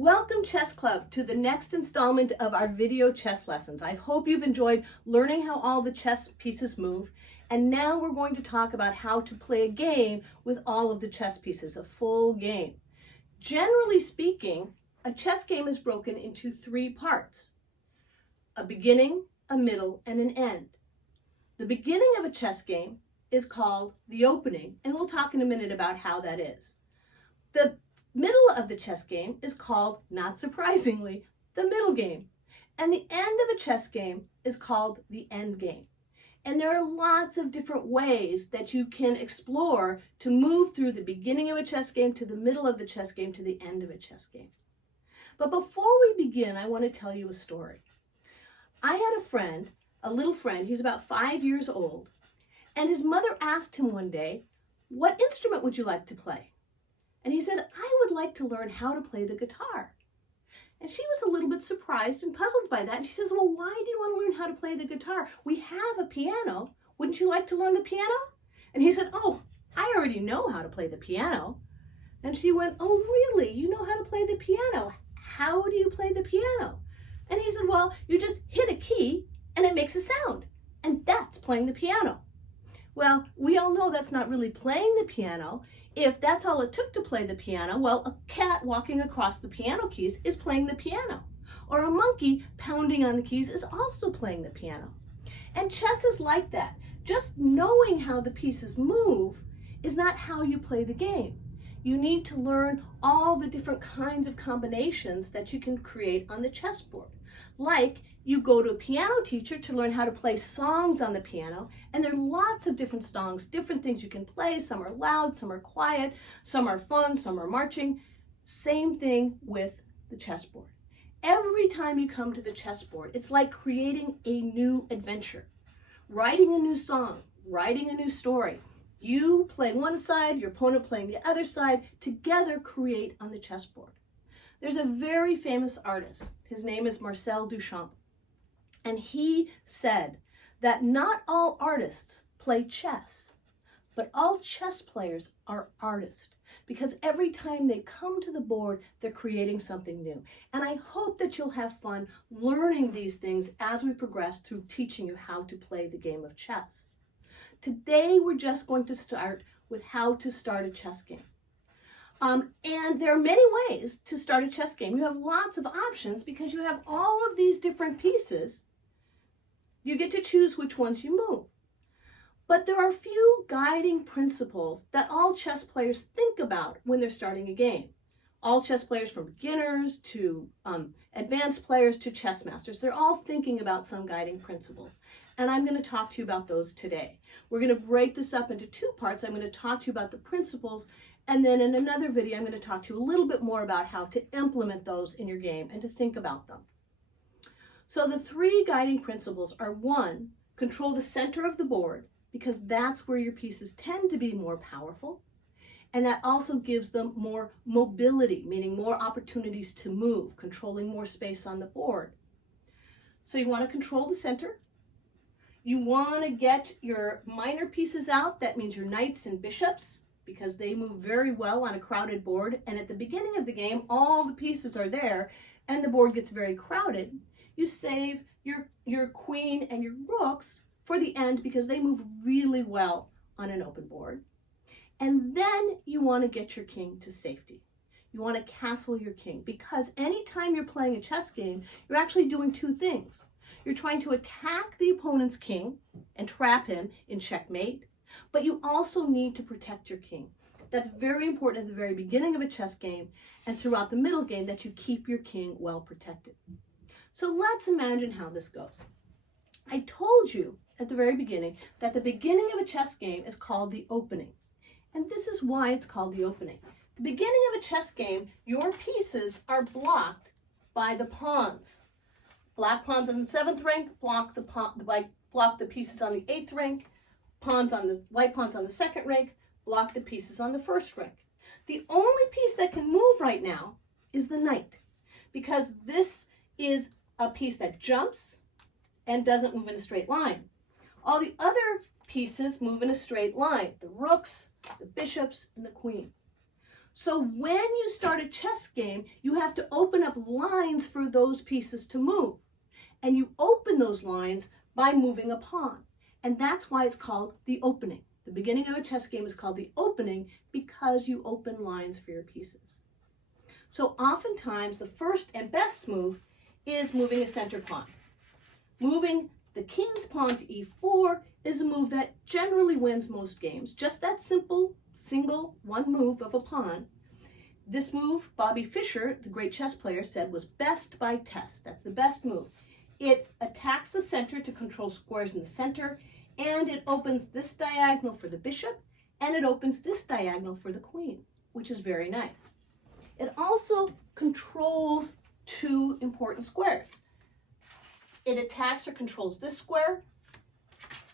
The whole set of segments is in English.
Welcome Chess Club to the next installment of our video chess lessons. I hope you've enjoyed learning how all the chess pieces move. And now we're going to talk about how to play a game with all of the chess pieces, a full game. Generally speaking, a chess game is broken into three parts: a beginning, a middle, and an end. The beginning of a chess game is called the opening, and we'll talk in a minute about how that is. The middle of the chess game is called, not surprisingly, the middle game. And the end of a chess game is called the end game. And there are lots of different ways that you can explore to move through the beginning of a chess game to the middle of the chess game to the end of a chess game. But before we begin, I want to tell you a story. I had a friend, a little friend, he's about 5 years old, and his mother asked him one day, "What instrument would you like to play?" And he said, "I would like to learn how to play the guitar." And she was a little bit surprised and puzzled by that. And she says, "Well, why do you want to learn how to play the guitar? We have a piano. Wouldn't you like to learn the piano?" And he said, "Oh, I already know how to play the piano." And she went, "Oh, really? You know how to play the piano? How do you play the piano?" And he said, "Well, you just hit a key and it makes a sound. And that's playing the piano." Well, we all know that's not really playing the piano. If that's all it took to play the piano, well, a cat walking across the piano keys is playing the piano. Or a monkey pounding on the keys is also playing the piano. And chess is like that. Just knowing how the pieces move is not how you play the game. You need to learn all the different kinds of combinations that you can create on the chessboard. Like, you go to a piano teacher to learn how to play songs on the piano, and there are lots of different songs, different things you can play. Some are loud, some are quiet, some are fun, some are marching. Same thing with the chessboard. Every time you come to the chessboard, it's like creating a new adventure, writing a new song, writing a new story. You playing one side, your opponent playing the other side, together create on the chessboard. There's a very famous artist. His name is Marcel Duchamp. And he said that not all artists play chess, but all chess players are artists, because every time they come to the board, they're creating something new. And I hope that you'll have fun learning these things as we progress through teaching you how to play the game of chess. Today, we're just going to start with how to start a chess game. And there are many ways to start a chess game. You have lots of options because you have all of these different pieces. You get to choose which ones you move. But there are a few guiding principles that all chess players think about when they're starting a game. All chess players, from beginners to advanced players to chess masters, they're all thinking about some guiding principles. And I'm going to talk to you about those today. We're going to break this up into two parts. I'm going to talk to you about the principles, and then in another video, I'm going to talk to you a little bit more about how to implement those in your game and to think about them. So the three guiding principles are: one, control the center of the board, because that's where your pieces tend to be more powerful. And that also gives them more mobility, meaning more opportunities to move, controlling more space on the board. So you want to control the center. You want to get your minor pieces out. That means your knights and bishops, because they move very well on a crowded board. And at the beginning of the game, all the pieces are there and the board gets very crowded. You save your queen and your rooks for the end because they move really well on an open board. And then you want to get your king to safety. You want to castle your king, because anytime you're playing a chess game, you're actually doing two things. You're trying to attack the opponent's king and trap him in checkmate, but you also need to protect your king. That's very important at the very beginning of a chess game and throughout the middle game, that you keep your king well protected. So let's imagine how this goes. I told you at the very beginning that the beginning of a chess game is called the opening. And this is why it's called the opening. The beginning of a chess game, your pieces are blocked by the pawns. Black pawns on the 7th rank block the pieces on the 8th rank. White pawns on the 2nd rank block the pieces on the 1st rank. The only piece that can move right now is the knight, because this is a piece that jumps and doesn't move in a straight line. All the other pieces move in a straight line: the rooks, the bishops, and the queen. So when you start a chess game, you have to open up lines for those pieces to move. And you open those lines by moving a pawn. And that's why it's called the opening. The beginning of a chess game is called the opening because you open lines for your pieces. So oftentimes the first and best move is moving a center pawn. Moving the king's pawn to e4 is a move that generally wins most games. Just that simple, single, one move of a pawn. This move, Bobby Fischer, the great chess player, said was best by test. That's the best move. It attacks the center to control squares in the center, and it opens this diagonal for the bishop, and it opens this diagonal for the queen, which is very nice. It also controls two important squares. It attacks or controls this square,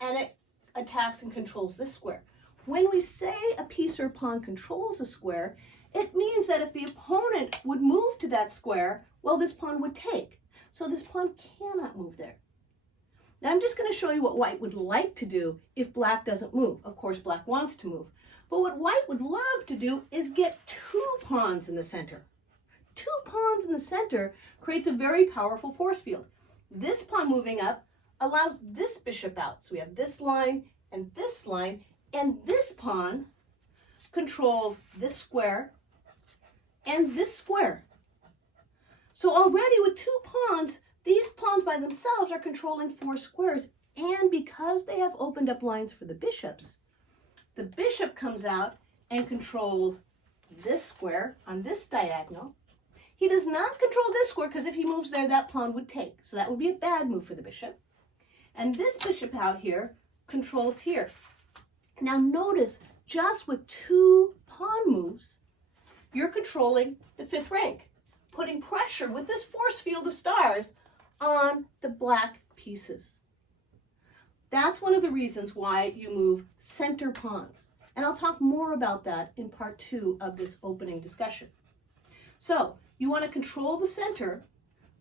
and it attacks and controls this square. When we say a piece or pawn controls a square, it means that if the opponent would move to that square, well, this pawn would take. So this pawn cannot move there. Now I'm just going to show you what white would like to do if black doesn't move. Of course, black wants to move. But what white would love to do is get two pawns in the center. Two pawns in the center creates a very powerful force field. This pawn moving up allows this bishop out. So we have this line, and this pawn controls this square and this square. So already with two pawns, these pawns by themselves are controlling four squares, and because they have opened up lines for the bishops, the bishop comes out and controls this square on this diagonal. He does not control this square because if he moves there, that pawn would take. So that would be a bad move for the bishop. And this bishop out here controls here. Now notice, just with two pawn moves, you're controlling the fifth rank, putting pressure with this force field of stars on the black pieces. That's one of the reasons why you move center pawns. And I'll talk more about that in part 2 of this opening discussion. So you want to control the center,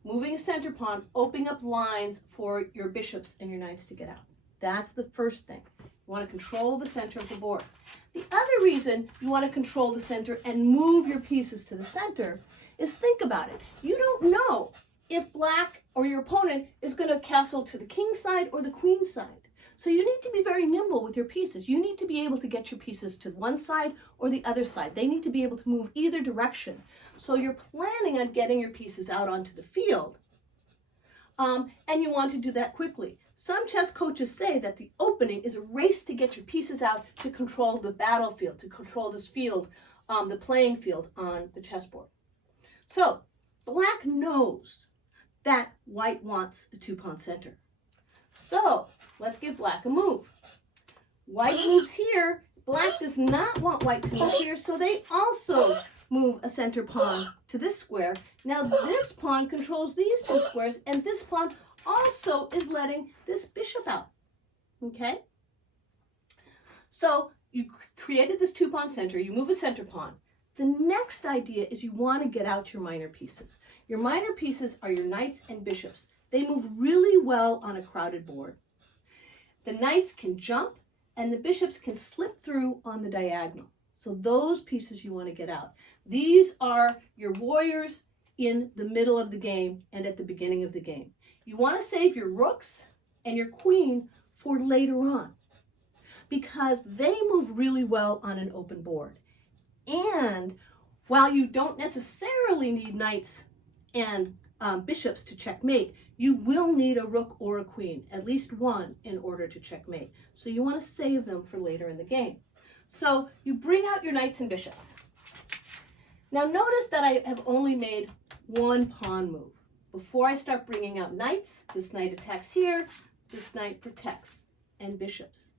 moving a center pawn, opening up lines for your bishops and your knights to get out. That's the first thing. You want to control the center of the board. The other reason you want to control the center and move your pieces to the center is, think about it. You don't know if black or your opponent is going to castle to the king side or the queen side. So you need to be very nimble with your pieces. You need to be able to get your pieces to one side or the other side. They need to be able to move either direction. So you're planning on getting your pieces out onto the field, and you want to do that quickly. Some chess coaches say that the opening is a race to get your pieces out to control the battlefield, to control this field, the playing field on the chessboard. So black knows that white wants a two-pawn center. So let's give black a move. White moves here. Black does not want white to move here, so they also move a center pawn to this square. Now this pawn controls these two squares, and this pawn also is letting this bishop out. Okay? So you created this two-pawn center. You move a center pawn. The next idea is you want to get out your minor pieces. Your minor pieces are your knights and bishops. They move really well on a crowded board. The knights can jump, and the bishops can slip through on the diagonal. So those pieces you want to get out. These are your warriors in the middle of the game and at the beginning of the game. You want to save your rooks and your queen for later on because they move really well on an open board. And while you don't necessarily need knights and bishops to checkmate, you will need a rook or a queen, at least one, in order to checkmate. So you want to save them for later in the game. So you bring out your knights and bishops. Now notice that I have only made one pawn move. Before I start bringing out knights, this knight attacks here, this knight protects, and bishops.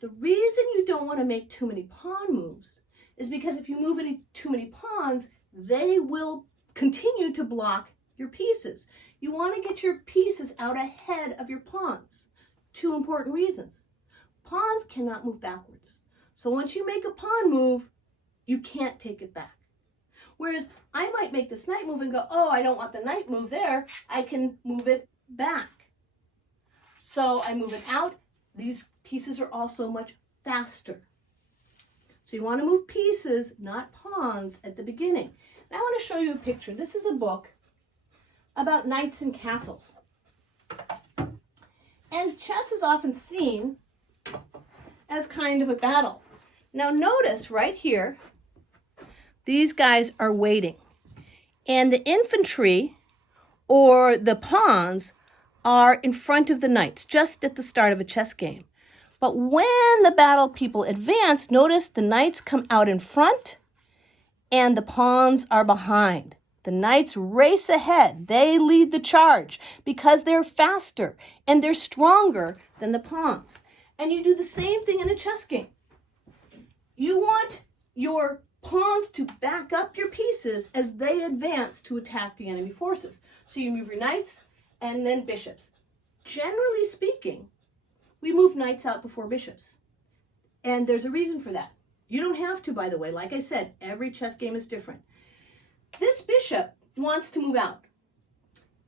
The reason you don't want to make too many pawn moves is because if you move too many pawns, they will continue to block your pieces. You want to get your pieces out ahead of your pawns. Two important reasons. Pawns cannot move backwards. So once you make a pawn move, you can't take it back. Whereas I might make this knight move and go, oh, I don't want the knight move there. I can move it back. So I move it out. These pieces are also much faster. So you want to move pieces, not pawns, at the beginning. Now I want to show you a picture. This is a book about knights and castles. And chess is often seen as kind of a battle. Now notice right here, these guys are waiting. And the infantry or the pawns are in front of the knights, just at the start of a chess game. But when the battle people advance, notice the knights come out in front and the pawns are behind. The knights race ahead. They lead the charge because they're faster and they're stronger than the pawns. And you do the same thing in a chess game. You want your pawns to back up your pieces as they advance to attack the enemy forces. So you move your knights and then bishops. Generally speaking, we move knights out before bishops. And there's a reason for that. You don't have to, by the way. Like I said, every chess game is different. This bishop wants to move out.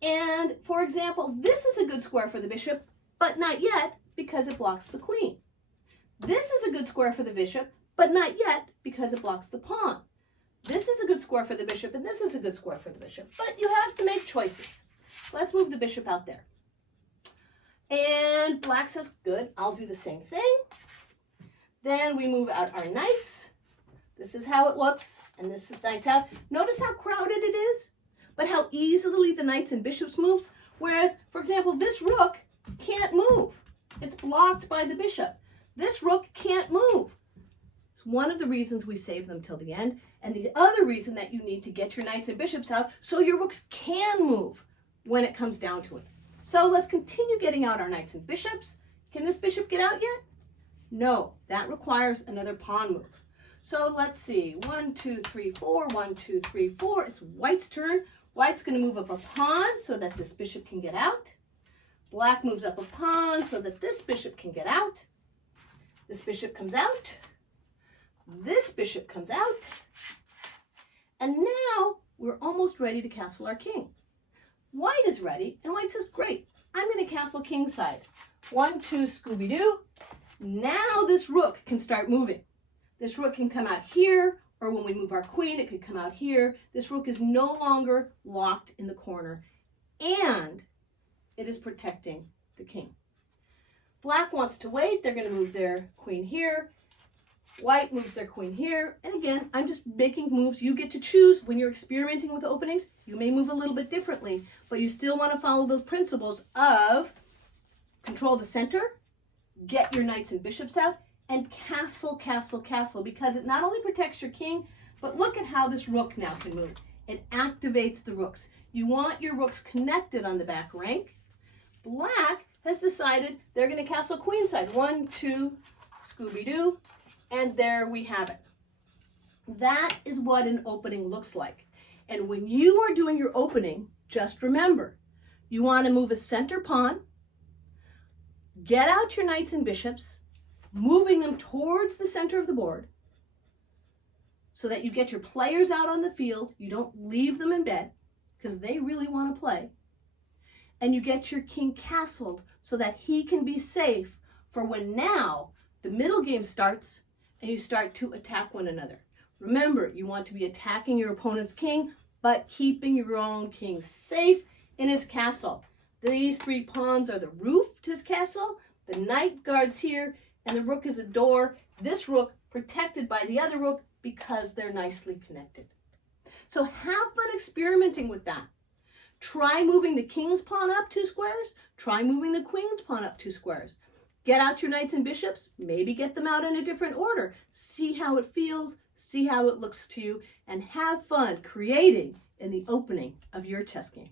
And for example, this is a good square for the bishop, but not yet because it blocks the queen. This is a good square for the bishop, but not yet because it blocks the pawn. This is a good square for the bishop, and this is a good square for the bishop. But you have to make choices. So let's move the bishop out there. And black says, good, I'll do the same thing. Then we move out our knights. This is how it looks, and this is knights out. Notice how crowded it is, but how easily the knights and bishops moves. Whereas, for example, this rook can't move. It's blocked by the bishop. This rook can't move. It's one of the reasons we save them till the end. And the other reason that you need to get your knights and bishops out so your rooks can move when it comes down to it. So let's continue getting out our knights and bishops. Can this bishop get out yet? No, that requires another pawn move. So let's see, 1, 2, 3, 4, 1, 2, 3, 4. It's white's turn. White's going to move up a pawn so that this bishop can get out. Black moves up a pawn so that this bishop can get out. This bishop comes out. This bishop comes out. And now we're almost ready to castle our king. White is ready, and white says, great, I'm going to castle kingside. 1, 2, Scooby-Doo. Now this rook can start moving. This rook can come out here, or when we move our queen, it could come out here. This rook is no longer locked in the corner, and it is protecting the king. Black wants to wait. They're going to move their queen here. White moves their queen here. And again, I'm just making moves. You get to choose when you're experimenting with openings. You may move a little bit differently, but you still want to follow those principles of control the center, get your knights and bishops out, and castle, castle, castle, because it not only protects your king, but look at how this rook now can move. It activates the rooks. You want your rooks connected on the back rank. Black has decided they're going to castle queenside. 1, 2, Scooby-Doo, and there we have it. That is what an opening looks like. And when you are doing your opening, just remember, you want to move a center pawn, get out your knights and bishops, moving them towards the center of the board so that you get your players out on the field. You don't leave them in bed because they really want to play. And you get your king castled so that he can be safe for when now the middle game starts and you start to attack one another. Remember, you want to be attacking your opponent's king, but keeping your own king safe in his castle. These 3 pawns are the roof to his castle. The knight guards here, and the rook is a door. This rook protected by the other rook because they're nicely connected. So have fun experimenting with that. Try moving the king's pawn up 2 squares. Try moving the queen's pawn up 2 squares. Get out your knights and bishops. Maybe get them out in a different order. See how it feels. See how it looks to you. And have fun creating in the opening of your chess game.